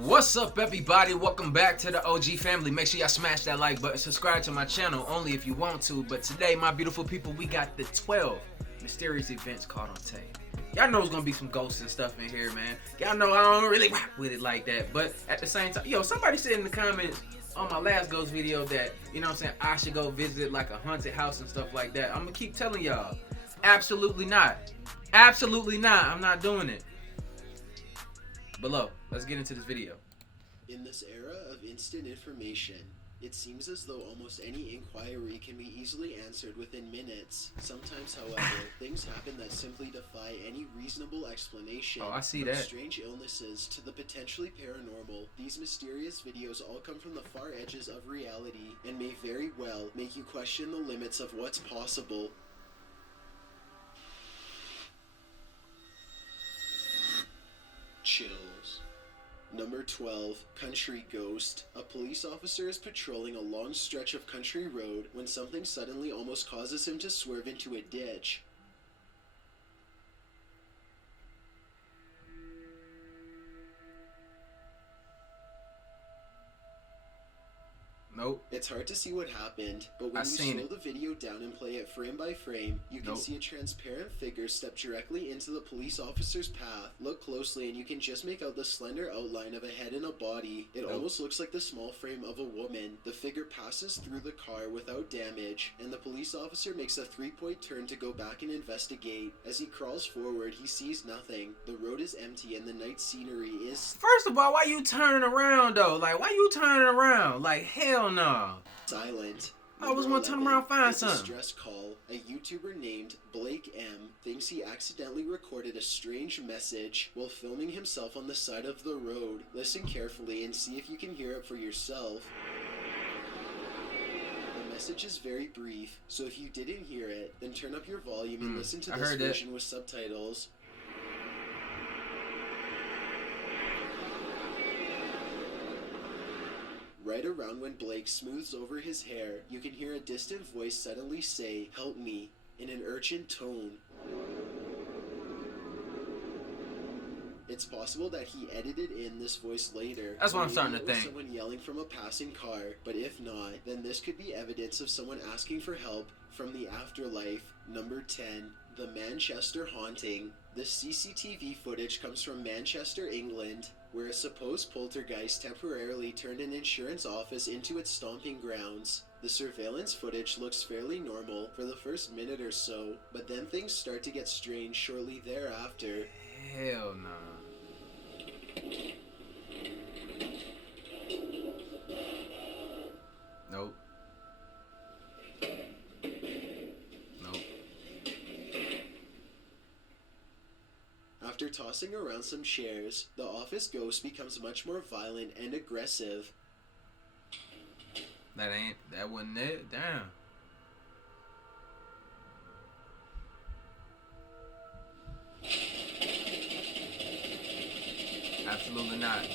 What's up, everybody? Welcome back to the OG family. Make sure y'all smash that like button, subscribe to my channel only if you want to. But today, my beautiful people, we got the 12 mysterious events caught on tape. Y'all know it's gonna be some ghosts and stuff in here, man. Y'all know I don't really rock with it like that, but at the same time, somebody said in the comments on my last ghost video that, I should go visit like a haunted house and stuff like that. I'm gonna keep telling y'all, absolutely not. Absolutely not. I'm not doing it. Below, let's get into this video. In this era of instant information, it seems as though almost any inquiry can be easily answered within minutes. Sometimes, however, things happen that simply defy any reasonable explanation. Oh, I see From that. strange illnesses to the potentially paranormal, these mysterious videos all come from the far edges of reality and may very well make you question the limits of what's possible. Chills. Number 12, Country Ghost. A police officer is patrolling a long stretch of country road when something suddenly almost causes him to swerve into a ditch. Nope. It's hard to see what happened, but when you slow the video down and play it frame by frame, you can see a transparent figure step directly into the police officer's path. Look closely and you can just make out the slender outline of a head and a body. It almost looks like the small frame of a woman. The figure passes through the car without damage, and the police officer makes a 3-point turn to go back and investigate. As he crawls forward, he sees nothing. The road is empty and the night scenery is... First of all, why you turning around though? Like, why you turning around? Like, hell no. Silent. I was gonna turn around and find something. A stress call. A YouTuber named Blake M thinks he accidentally recorded a strange message while filming himself on the side of the road. Listen carefully and see if you can hear it for yourself. The message is very brief, so if you didn't hear it, then turn up your volume and listen to this version with subtitles. Right around when Blake smooths over his hair, you can hear a distant voice suddenly say, "Help me," in an urgent tone. It's possible that he edited in this voice later. That's what I'm starting to think. Someone yelling from a passing car, but if not, then this could be evidence of someone asking for help from the afterlife. Number 10, the Manchester haunting. The CCTV footage comes from Manchester, England, where a supposed poltergeist temporarily turned an insurance office into its stomping grounds. The surveillance footage looks fairly normal for the first minute or so, but then things start to get strange shortly thereafter. Hell no. Nope. After tossing around some chairs, the office ghost becomes much more violent and aggressive. That wasn't it? Damn. Absolutely not.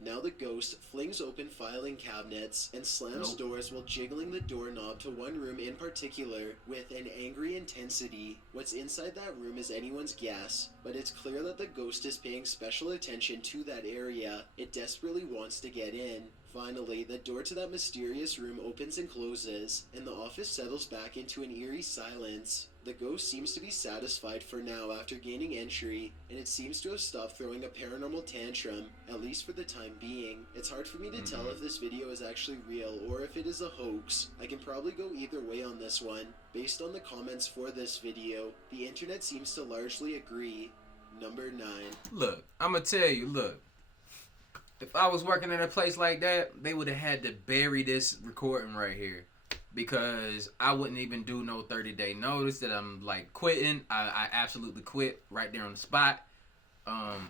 Now the ghost flings open filing cabinets and slams doors while jiggling the doorknob to one room in particular with an angry intensity. What's inside that room is anyone's guess, but it's clear that the ghost is paying special attention to that area. It desperately wants to get in. Finally, the door to that mysterious room opens and closes, and the office settles back into an eerie silence. The ghost seems to be satisfied for now after gaining entry, and it seems to have stopped throwing a paranormal tantrum, at least for the time being. It's hard for me to tell if this video is actually real or if it is a hoax. I can probably go either way on this one. Based on the comments for this video, the internet seems to largely agree. Number 9. Look, I'ma tell you, look. If I was working in a place like that, they would have had to bury this recording right here. Because I wouldn't even do no 30-day notice that I'm like quitting. I absolutely quit right there on the spot.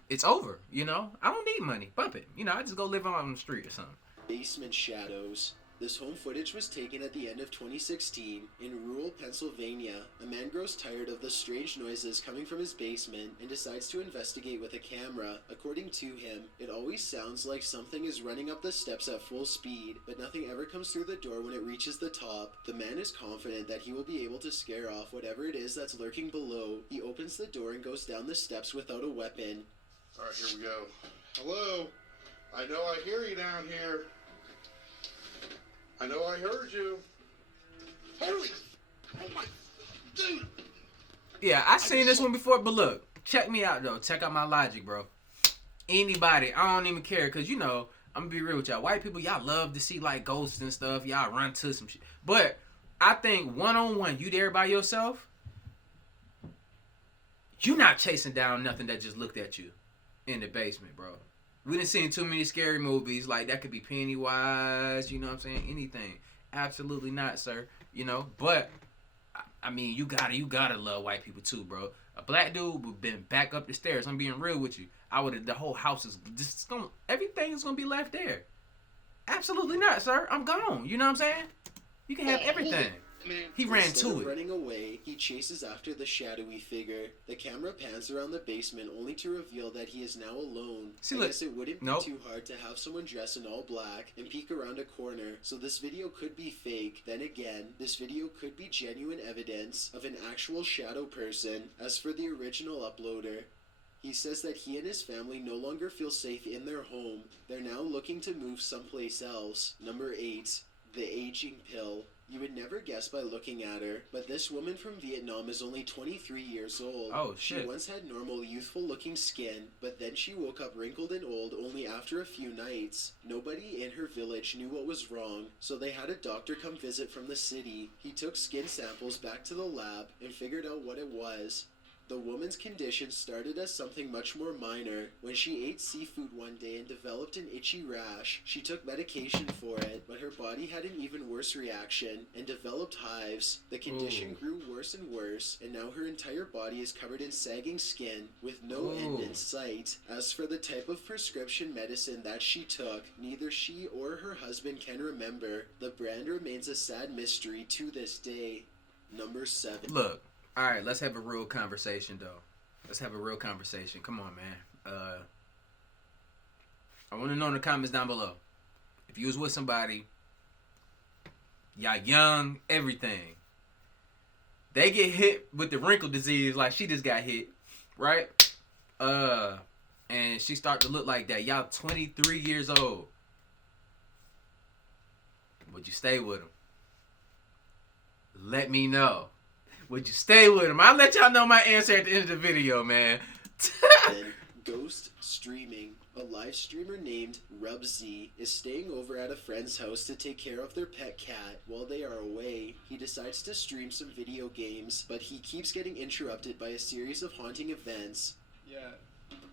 It's over, I don't need money. Bump it. I just go live on the street or something. Basement shadows. This home footage was taken at the end of 2016 in rural Pennsylvania. A man grows tired of the strange noises coming from his basement and decides to investigate with a camera. According to him, it always sounds like something is running up the steps at full speed, but nothing ever comes through the door when it reaches the top. The man is confident that he will be able to scare off whatever it is that's lurking below. He opens the door and goes down the steps without a weapon. All right, here we go. Hello? I know I hear you down here. I know I heard you. Holy... Oh my... Dude! Yeah, I seen this one before, but look. Check me out, though. Check out my logic, bro. Anybody, I don't even care, because, you know, I'm going to be real with y'all. White people, y'all love to see, like, ghosts and stuff. Y'all run to some shit. But I think one-on-one, you there by yourself, you not chasing down nothing that just looked at you in the basement, bro. We done seen too many scary movies. Like, that could be Pennywise, you know what I'm saying? Anything. Absolutely not, sir. You know, but, I mean, you gotta love white people too, bro. A black dude would have been back up the stairs. I'm being real with you. The whole house is just everything is gonna be left there. Absolutely not, sir. I'm gone. You know what I'm saying? You can have everything. He ran Instead to of it. running away, he chases after the shadowy figure. The camera pans around the basement only to reveal that he is now alone. See, I look. guess it wouldn't be Nope. too hard to have someone dress in all black and peek around a corner, so this video could be fake. Then again, this video could be genuine evidence of an actual shadow person. As for the original uploader, he says that he and his family no longer feel safe in their home. They're now looking to move someplace else. Number 8. The aging pill. You would never guess by looking at her, but this woman from Vietnam is only 23 years old. Oh, shit. She once had normal, youthful-looking skin, but then she woke up wrinkled and old only after a few nights. Nobody in her village knew what was wrong, so they had a doctor come visit from the city. He took skin samples back to the lab and figured out what it was. The woman's condition started as something much more minor. When she ate seafood one day and developed an itchy rash, she took medication for it, but her body had an even worse reaction and developed hives. The condition grew worse and worse, and now her entire body is covered in sagging skin with no end in sight. As for the type of prescription medicine that she took, neither she or her husband can remember. The brand remains a sad mystery to this day. Number 7. Look. All right, let's have a real conversation, though. Let's have a real conversation. Come on, man. I want to know in the comments down below. If you was with somebody, y'all young, everything. They get hit with the wrinkle disease like she just got hit, right? And she start to look like that. Y'all 23 years old. Would you stay with him? Let me know. Would you stay with him? I'll let y'all know my answer at the end of the video, man. Then, Ghost Streaming. A live streamer named Rubsy is staying over at a friend's house to take care of their pet cat. While they are away, he decides to stream some video games, but he keeps getting interrupted by a series of haunting events. Yeah,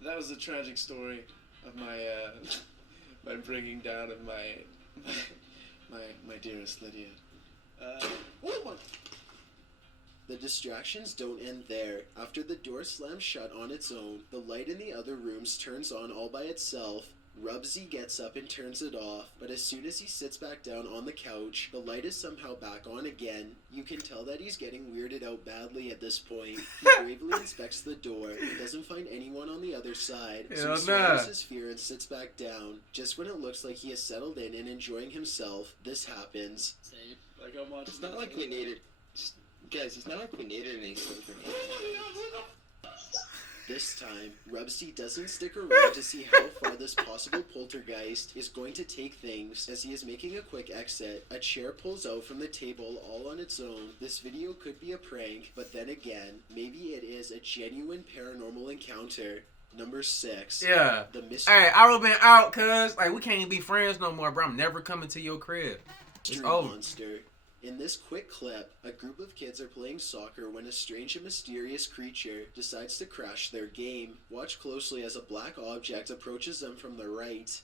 that was the tragic story of my my bringing down of my dearest Lydia. The distractions don't end there. After the door slams shut on its own, the light in the other rooms turns on all by itself. Rubsy gets up and turns it off, but as soon as he sits back down on the couch, the light is somehow back on again. You can tell that he's getting weirded out badly at this point. He bravely inspects the door and doesn't find anyone on the other side, so he swallows his fear and sits back down. Just when it looks like he has settled in and enjoying himself, this happens. Like how much? It's not like we needed... Guys, it's not like we needed any sort of This time, Rubsy doesn't stick around to see how far this possible poltergeist is going to take things. As he is making a quick exit, a chair pulls out from the table all on its own. This video could be a prank, but then again, maybe it is a genuine paranormal encounter. Number 6. Yeah. The mystery. Hey, I would've been out, cuz. Like, we can't even be friends no more, bro. I'm never coming to your crib. It's over. Monster. In this quick clip, a group of kids are playing soccer when a strange and mysterious creature decides to crash their game. Watch closely as a black object approaches them from the right.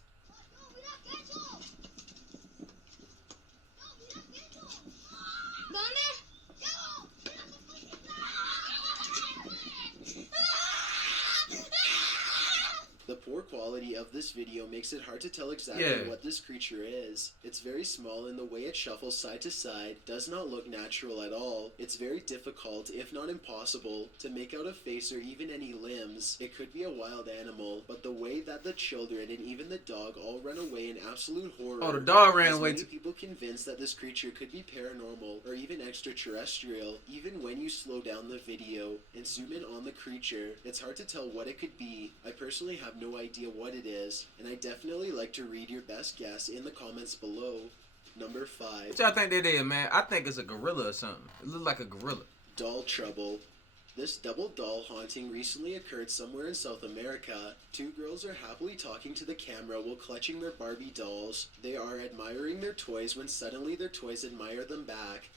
The poor quality of this video makes it hard to tell exactly what this creature is. It's very small, and the way it shuffles side to side does not look natural at all. It's very difficult, if not impossible, to make out a face or even any limbs. It could be a wild animal, but the way that that the children and even the dog all run away in absolute horror. Oh, the dog ran As away many too. people convinced that this creature could be paranormal or even extraterrestrial. Even when you slow down the video and zoom in on the creature, it's hard to tell what it could be. I personally have no idea what it is, and I definitely like to read your best guess in the comments below. Number 5. What y'all think that is, man? I think it's a gorilla or something. It looks like a gorilla. Doll trouble. This double doll haunting recently occurred somewhere in South America. 2 girls are happily talking to the camera while clutching their Barbie dolls. They are admiring their toys when suddenly their toys admire them back.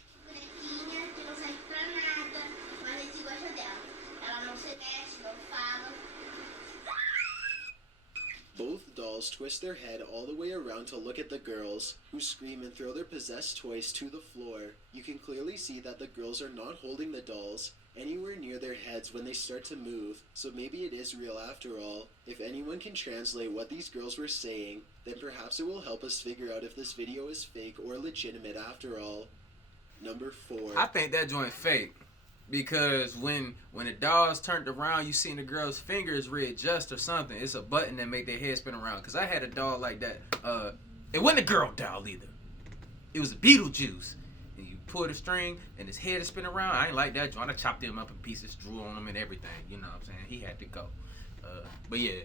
Both dolls twist their head all the way around to look at the girls, who scream and throw their possessed toys to the floor. You can clearly see that the girls are not holding the dolls anywhere near their heads when they start to move, so maybe it is real after all. If anyone can translate what these girls were saying, then perhaps it will help us figure out if this video is fake or legitimate after all. Number 4. I think that joint fake. Because when the dolls turned around, you seen the girl's fingers readjust or something. It's a button that make their head spin around. Because I had a doll like that. It wasn't a girl doll either. It was a Beetlejuice. And you pull the string and his head is spinning around. I ain't like that joint. I chopped him up in pieces, drew on him and everything. You know what I'm saying? He had to go. But yeah.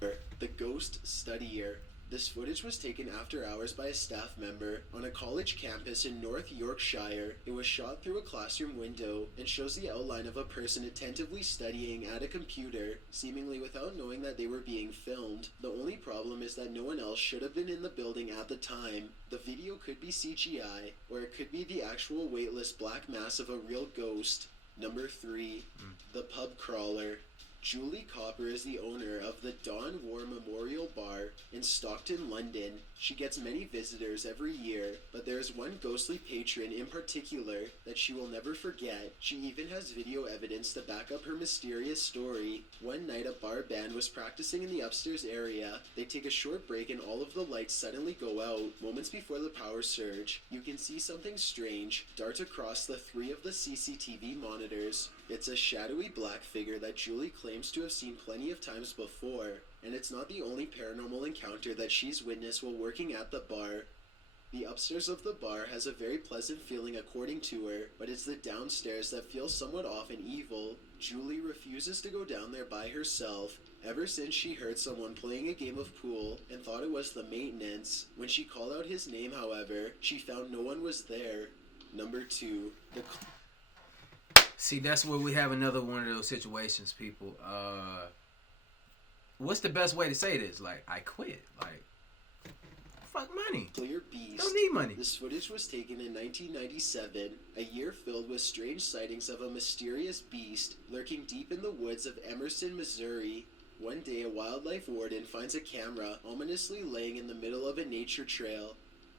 The Ghost Studier. This footage was taken after hours by a staff member on a college campus in North Yorkshire. It was shot through a classroom window and shows the outline of a person attentively studying at a computer, seemingly without knowing that they were being filmed. The only problem is that no one else should have been in the building at the time. The video could be CGI, or it could be the actual weightless black mass of a real ghost. Number 3. The Pub Crawler. Julie Copper is the owner of the Dawn War Memorial Bar in Stockton, London. She gets many visitors every year, but there is one ghostly patron in particular that she will never forget. She even has video evidence to back up her mysterious story. One night a bar band was practicing in the upstairs area. They take a short break and all of the lights suddenly go out. Moments before the power surge, you can see something strange dart across the 3 of the CCTV monitors. It's a shadowy black figure that Julie claims to have seen plenty of times before, and it's not the only paranormal encounter that she's witnessed while working at the bar. The upstairs of the bar has a very pleasant feeling according to her, but it's the downstairs that feels somewhat off and evil. Julie refuses to go down there by herself, ever since she heard someone playing a game of pool and thought it was the maintenance. When she called out his name, however, she found no one was there. Number 2. See, that's where we have another one of those situations, people. What's the best way to say this? Like, I quit. Like, fuck money. Clear Beast. Don't need money. This footage was taken in 1997, a year filled with strange sightings of a mysterious beast lurking deep in the woods of Emerson, Missouri. One day, a wildlife warden finds a camera ominously laying in the middle of a nature trail.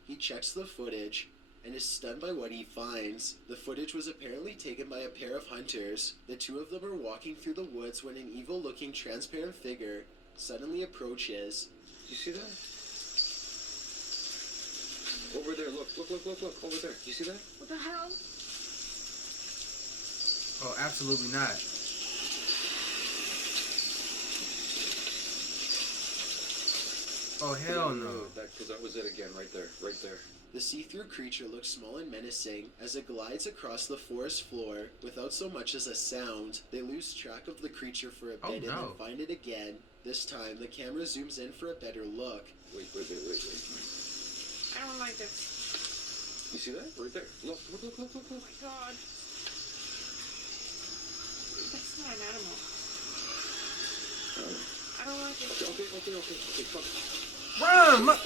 He checks the footage and is stunned by what he finds. The footage was apparently taken by a pair of hunters. The 2 of them are walking through the woods when an evil-looking transparent figure suddenly approaches. You see that? Over there, look, over there. You see that? What the hell? Oh, absolutely not. Oh, hell no. Because that was it again, right there. The see-through creature looks small and menacing as it glides across the forest floor without so much as a sound. They lose track of the creature for a bit and then find it again. This time, the camera zooms in for a better look. Wait. I don't like this. You see that? Right there. Look. Oh my god. That's not an animal. I don't like it. Okay, fuck. Run!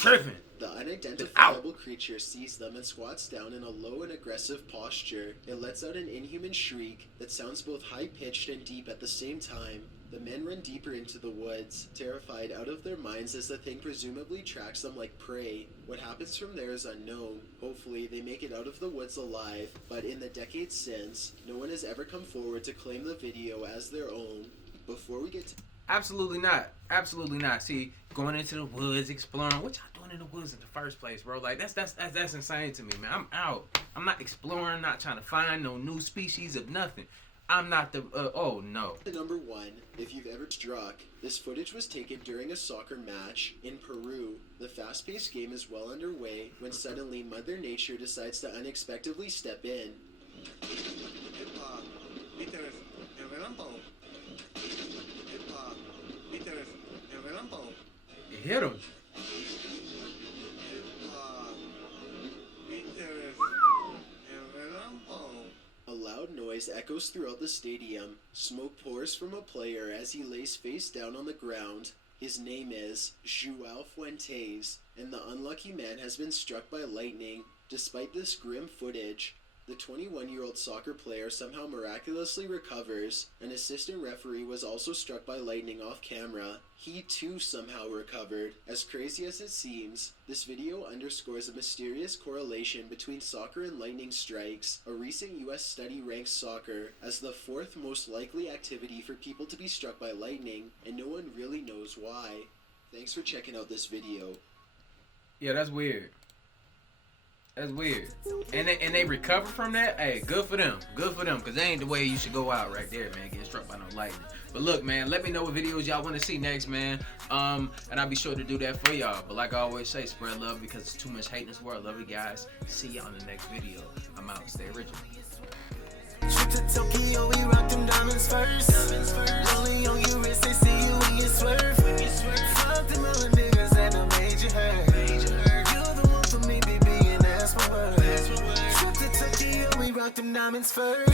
Tripping. The unidentifiable creature sees them and squats down in a low and aggressive posture. It lets out an inhuman shriek that sounds both high-pitched and deep at the same time. The men run deeper into the woods, terrified out of their minds as the thing presumably tracks them like prey. What happens from there is unknown. Hopefully, they make it out of the woods alive, but in the decades since, no one has ever come forward to claim the video as their own. Before we get to... Absolutely not. Absolutely not. See, going into the woods, exploring. What y'all doing in the woods in the first place, bro? Like, that's insane to me, man. I'm out. I'm not exploring, not trying to find no new species of nothing. I'm not the. Oh no. The number 1, if you've ever struck, this footage was taken during a soccer match in Peru. The fast-paced game is well underway when suddenly Mother Nature decides to unexpectedly step in. Epa, Peter, el relámpago. Epa, Peter, el relámpago. It hit him. Epa, Peter, el relámpago. A loud noise echoes throughout the stadium. Smoke pours from a player as he lays face down on the ground. His name is João Fuentes, and the unlucky man has been struck by lightning. Despite this grim footage, the 21-year-old soccer player somehow miraculously recovers. An assistant referee was also struck by lightning off camera. He too somehow recovered. As crazy as it seems, this video underscores a mysterious correlation between soccer and lightning strikes. A recent US study ranks soccer as the 4th most likely activity for people to be struck by lightning, and no one really knows why. Thanks for checking out this video. Yeah, that's weird. That's weird. And they recover from that? Hey, good for them. Good for them. Because that ain't the way you should go out right there, man. Get struck by no lightning. But look, man, let me know what videos y'all want to see next, man. And I'll be sure to do that for y'all. But like I always say, spread love because there's too much hate in this world. Love you guys. See y'all in the next video. I'm out. Stay original. Trip to Tokyo, we rock them diamonds first. Rolling on your wrist, they see you when you swerve. Fuck them other niggas that done made you hurt. You're the one for me, baby, and that's my word. Trip to Tokyo, we rock them diamonds first.